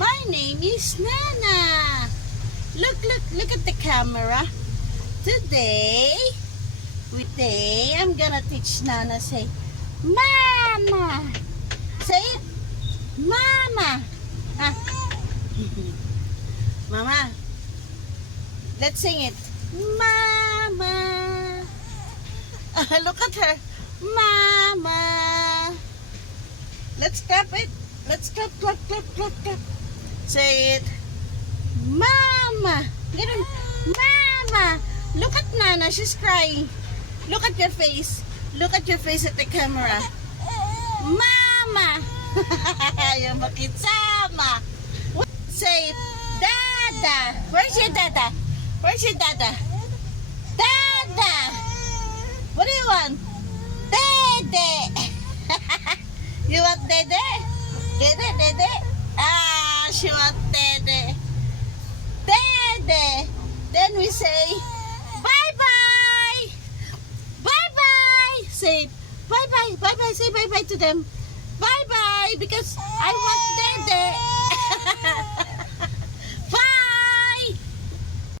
My name is Nana. Look at the camera. Today I'm gonna teach Nana say, Mama. Say it, Mama. Ah. Mama. Let's sing it. Mama. Look at her. Mama. Let's clap it. Let's clap. Say it. Mama. Get him. Mama. Look at Nana. She's crying. Look at your face. Look at your face at the camera. Mama. Yung makitsama. Say it. Dada. Where's your dada? Where's your dada? Dada. What do you want? Dede. You want dede? Dede? Ah, she want dede. Dede. Then we say, bye-bye. Bye-bye. Say, bye-bye. Bye-bye. Say bye-bye to them. Bye-bye, because I want dede.